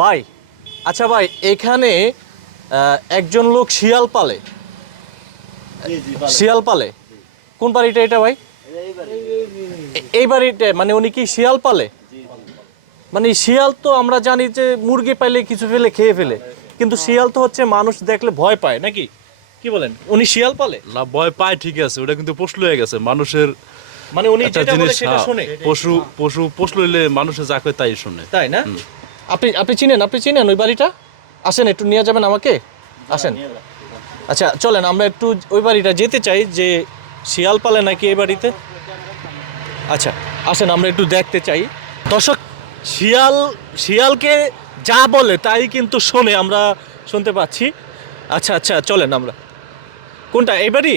ভাই আচ্ছা ভাই এখানে একজন লোক শিয়াল পালে। শিয়াল পালে। কোন বাড়িটা এটা ভাই? এই বাড়িটা মানে উনি কি শিয়াল পালে? মানে শিয়াল তো আমরা জানি যে মুরগি পাইলে কিছু ফেলে খেয়ে ফেলে। কিন্তু শিয়াল তো হচ্ছে মানুষ দেখলে ভয় পায় নাকি? কি বলেন? উনি শিয়াল পালে? না ভয় পায় ঠিক আছে। ওটা কিন্তু পোষল হয়ে গেছে। মানুষের মানে উনি যেটা বলে সেটা হ্যাঁ, শোনে। পশু পশু পোষল হইলে মানুষের যা কয় তাই শুনে। তাই না? আপনি আপনি চিনেন আপনি চিনেন ওই বাড়িটা? আসেন একটু নিয়ে যাবেন আমাকে? আসেন। আচ্ছা চলেন আমরা একটু ওই বাড়িটা যেতে চাই যে শিয়াল পালে নাকি এই বাড়িতে? আচ্ছা আসেন আমরা একটু দেখতে চাই। দর্শক শিয়াল শিয়ালকে যা বলে তাই কিন্তু শোনে আমরা শুনতে পাচ্ছি। আচ্ছা আচ্ছা চলেন আমরা। কোনটা এই বাড়ি?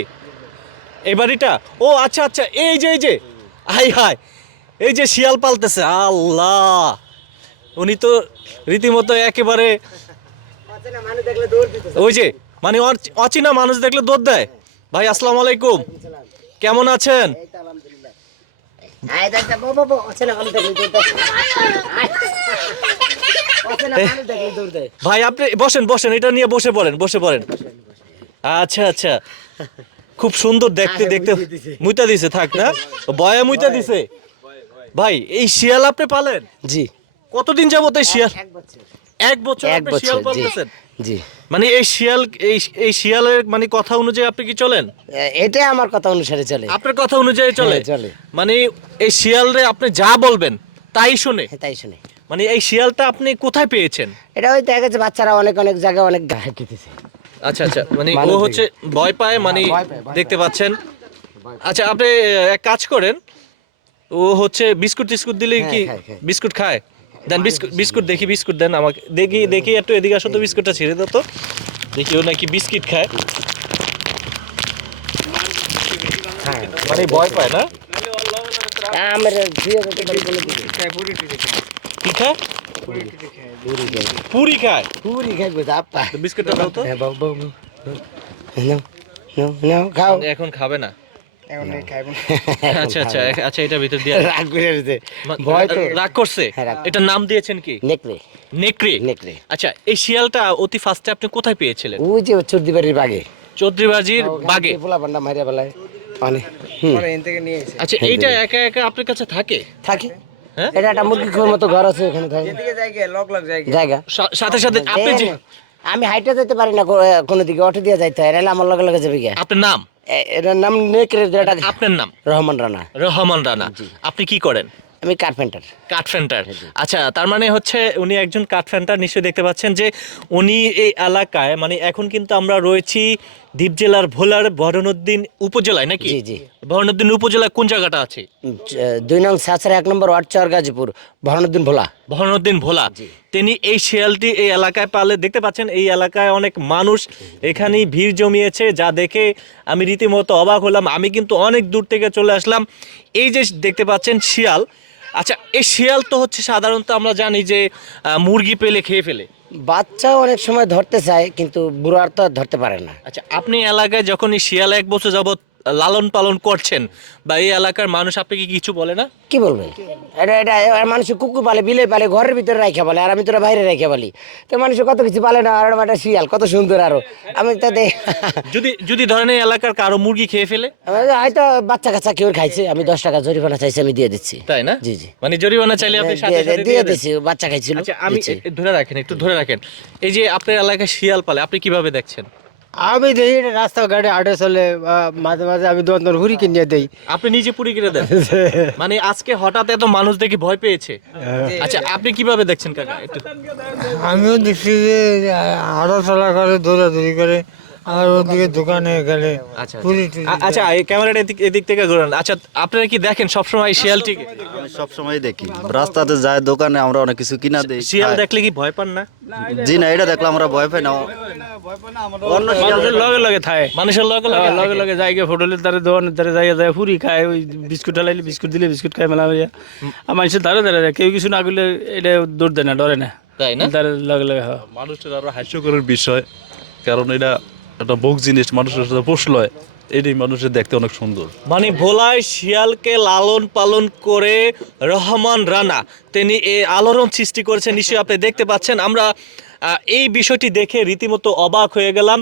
এই বাড়িটা? ও আচ্ছা আচ্ছা এই যে এই যে। হাই হাই এই যে শিয়াল পালতেছে আল্লাহ। উনি তো রীতিমতো একেবারে ওই যে মানে অচ- অচেনা মানুষ দেখলে দৌড় দেয়। ভাই আসসালামু আলাইকুম। কেমন আছেন? দেখতে ভাই আপনি বসেন বসেন এটা নিয়ে বসে পড়েন বসে পড়েন। আচ্ছা আচ্ছা। খুব সুন্দর দেখতে দেখতে। মুইতা দিছে। মুইতা দিছে থাক না। বয়া মুইতা দিছে। ভাই এই শিয়াল আপনি পালেন? জি। কতদিন যাবত এই শিয়াল? এক বছর। এক বছর আপনি শিয়াল জি। পালতেছেন? জি। মানে এই শিয়াল এই এই শিয়ালের মানে কথা অনুযায়ী আপনি কি চলেন? এটাই আমার কথা অনুসারে চলে। আপনার কথা অনুযায়ী চলে? হ্যাঁ, চলে। মানে এই শিয়ালরে আপনি যা বলবেন তাই শুনে? হ্যাঁ, তাই শুনে। মানে এই শিয়ালটা আপনি কোথায় পেয়েছেন? এটা ওই দেখা গেছে বাচ্চারা অনেক অনেক জায়গায় অনেক গায়ে দিতেছে আচ্ছা আচ্ছা মানে ও হচ্ছে ভয় পায় মানে পায়, ভয় দেখতে পাচ্ছেন। আচ্ছা আপনি এক কাজ করেন ও হচ্ছে বিস্কুট টিস্কুট দিলে হ্যাঁ, কি। বিস্কুট খায়? দেন বিস্কুট বিস্কুট। দেখি বিস্কুট দেন আমাকে। দেখি দেখি একটু এদিকে আসো তো বিস্কুটটা ছেড়ে দাও তো। দেখি ও নাকি বিস্কিট খায়। হ্যাঁ মানে ভয় পায় না? আমার দিয়ে দিতে পারি কি খায়? পুরি খায় পুরি খাইবো বিস্কুটটা দাও তো। হ্যাঁ বাবু বাবু নাও নাও নাও খাও। এখন খাবে না। এখন খাইবো আচ্ছা আচ্ছা আচ্ছা এটা ভিতর দিয়ে রাগ করে ভয় তো। রাগ করছে? হ্যাঁ, নাম দিয়েছেন কি? নেকড়ে। নেকড়ে? নেকড়ে। আচ্ছা এই শিয়ালটা অতি ফার্স্টে আপনি কোথায় পেয়েছিলেন? ওই যে চর্দি বাগে। চৌধুরীবাজির বাগে? পোলা পান্ডা মারিয়া বেলায় মানে আচ্ছা এইটা একা একা আপনার কাছে থাকে? থাকি। হ্যাঁ? এটা একটা মুরগি খোর মতো ঘর আছে এখানে থাকে। জায়গা সাথে সাথে আপনি যে আমি হাইটে যেতে পারি না কোনো দিকে অটো দিয়ে যাইতে হয়। নাহলে আমার লগে লগে যাবে গিয়া আপনার নাম? এটার নাম নেকড়ে যেটা আপনার নাম? রহমান রানা। রহমান রানা। আপনি কি করেন? আমি কার্পেন্টার কাঠফেন্টার। আচ্ছা তার মানে হচ্ছে উনি একজন কাঠফেন্টার। নিশ্চয়ই দেখতে পাচ্ছেন যে উনি এই এলাকায় মানে এখন কিন্তু আমরা রয়েছি দ্বীপ জেলার ভোলার বরণুদ্দিন উপজেলায় নাকি? জি, জি। বরণুদ্দিন উপজেলায় কোন জায়গাটা আছে? দুই নং সাঁচরা এক নম্বর ওয়ার্ড চর গাজীপুর ভরণুদ্দিন ভোলা। ভরণুদ্দিন ভোলা। তিনি এই শিয়ালটি এই এলাকায় পালে দেখতে পাচ্ছেন এই এলাকায় অনেক মানুষ এখানেই ভিড় জমিয়েছে যা দেখে আমি রীতিমতো অবাক হলাম। আমি কিন্তু অনেক দূর থেকে চলে আসলাম। এই যে দেখতে পাচ্ছেন শিয়াল আচ্ছা এই শিয়াল তো হচ্ছে সাধারণত আমরা জানি যে মুরগি পেলে খেয়ে ফেলে। বাচ্চা অনেক সময় ধরতে চায় কিন্তু বুড়ার তো আর ধরতে পারে না। আচ্ছা আপনি এলাকায় যখন এই শিয়াল এক বছর যাবত লালন পালন করছেন বা এই এলাকার মানুষ আপনাকে কিছু বলে না? কি বলবে? এটা এটা মানুষ কুকুর পালে বিলে পালে ঘরের ভিতরে রাখা বলে আর আমি তোরা বাইরে রেখে বলি। তো মানুষ কত কিছু পালে না আর একটা শিয়াল কত সুন্দর আরও। আমি তাতে যদি যদি ধরেন এই এলাকার কারও মুরগি খেয়ে ফেলে? হয়তো বাচ্চা কাচ্চা কেউ খাইছে আমি দশ টাকা জরিমানা চাইছি আমি দিয়ে দিচ্ছি। তাই না? জি জি। মানে জরিমানা চাইলে আপনি সাথে দিয়ে- সাথে দিয়ে দিয়ে দিচ্ছি বাচ্চা খাইছিল আচ্ছা আমি। ধরে রাখেন একটু ধরে রাখেন। এই যে আপনার এলাকায় শিয়াল পালে আপনি কীভাবে দেখছেন? আমি দেখি রাস্তাঘাটে আটে চলে মাঝে মাঝে আমি দোকান দোকান ঘুরি কিনে দেই। আপনি নিজে পুরি কিনে দেন? মানে আজকে হঠাৎ এত মানুষ দেখি ভয় পেয়েছে। আচ্ছা আপনি কীভাবে দেখছেন কাকা? একটু আমিও দেখছি যে হাঁটা চলা করে দৌড়াদৌড়ি করে। আর ওদিকে দোকানে গেলে আচ্ছা আচ্ছা। এই ক্যামেরাটা এদিক এদিক থেকে ঘুরান। আচ্ছা আপনারা কি দেখেন সবসময় শিয়ালটিকে? আমি সব সময় দেখি। রাস্তাতে যায় দোকানে আমরা অনেক কিছু কিনা দেই শিয়াল দেখলে কি ভয় পান না? জি না এটা দেখলে আমরা ভয় পাই না। অন্য লগে লগে থাকে মানুষের লগে লগে লগে লগে লগে দ্বারে দোকানের দ্বারে যায় ফুরি খায় ওই বিস্কুট লাইলে বিস্কুট দিলে বিস্কুট খায় মেলা আর মানুষের দ্বারে দ্বারে কেউ কিছু না করলে এটা দৌড় দেয় না ডরে না। তাই না? দ্বারে লগে লগে হয়। মানুষের আরও হাস্যকরের বিষয় কারণ এটা একটা বোক জিনিস মানুষের সাথে পোষল এটি মানুষের দেখতে অনেক সুন্দর। মানে ভোলায় শিয়ালকে লালন পালন করে রহমান রানা, তিনি এ আলোড়ন সৃষ্টি করেছেন, নিশ্চয়ই আপনি দেখতে পাচ্ছেন। আমরা এই বিষয়টি দেখে রীতিমতো অবাক হয়ে গেলাম।